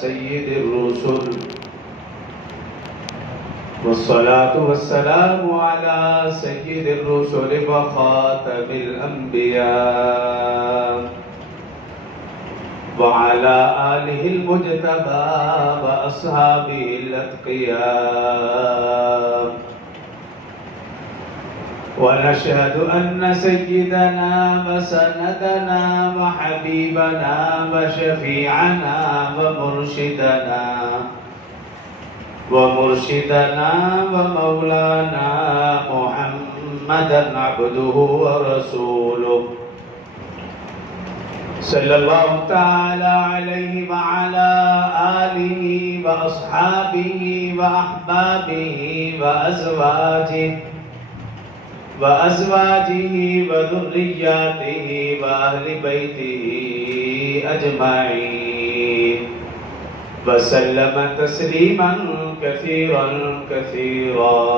سيد الرسل والصلاة والسلام على سيد الرسل وخاتم الأنبياء وعلى آله المجتبى وأصحابه الأتقياء. ونشهد أن سيدنا وسندنا وحبيبنا وشفيعنا ومرشدنا ومولانا محمدا عبده ورسوله صلى الله تعالى عليه وعلى آله وأصحابه وأحبابه وأزواجه وذرياته وأهل بيته أجمعين وسلم تسليما كثيرا كثيرا.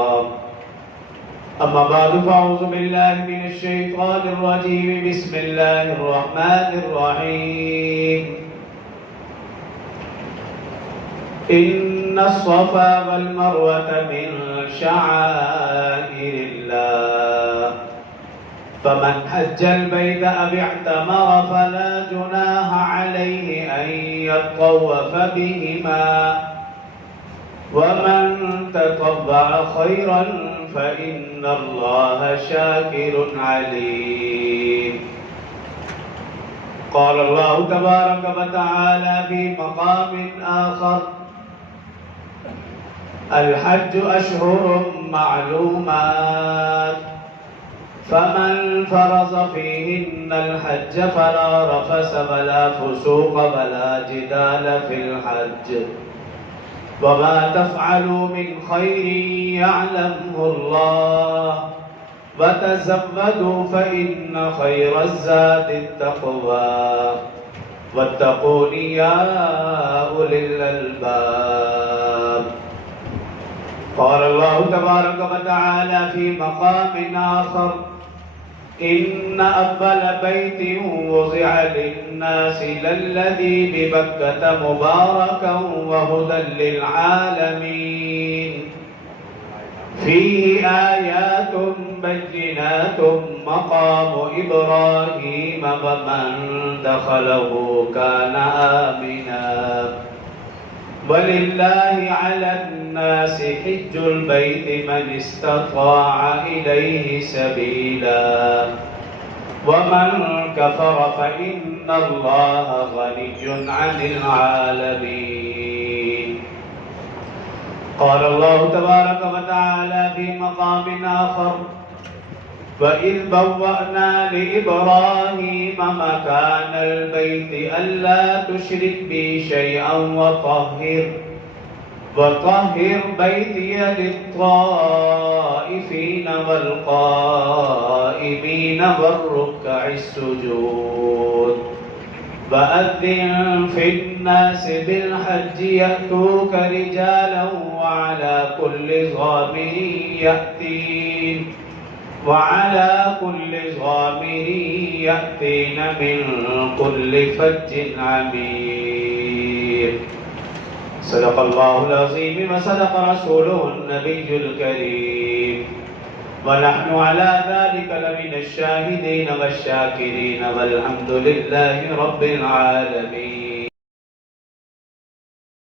أما بعد فأعوذ بالله من الشيطان الرجيم. بسم الله الرحمن الرحيم. إن الصفا والمروة من شعائر الله فمن حج البيت أو اعتمر فلا جناح عليه أن يطوف بهما ومن تطوع خيرا فإن الله شاكر عليم. قال الله تبارك وتعالى في مقام آخر: الحج أشهر معلومات فمن فرض فيهن الحج فلا رفث ولا فسوق ولا جدال في الحج وما تفعلوا من خير يعلمه الله وتزودوا فإن خير الزاد التقوى واتقون يا أولي الألباب. قال الله تبارك وتعالى في مقام آخر: إن أول بيت وضع للناس للذي ببكة مباركا وهدى للعالمين فيه آيات بينات مقام إبراهيم ومن دخله كان آمنا ولله على الناس حج البيت من استطاع إليه سبيلا ومن كفر فإن الله غني عن العالمين. قال الله تبارك وتعالى في مقام آخر: وإذ بوأنا لإبراهيم مكان البيت ألا تشرك بي شيئا وطهر بيتي للطائفين والقائمين والركع السجود وأذن في الناس بالحج يأتوك رجالا وعلى كل ضامر يأتين من كل فج عميق. صدق الله العظيم وصدق رسوله النبي الكريم ونحن على ذلك لمن الشاهدين والشاكرين والحمد لله رب العالمين.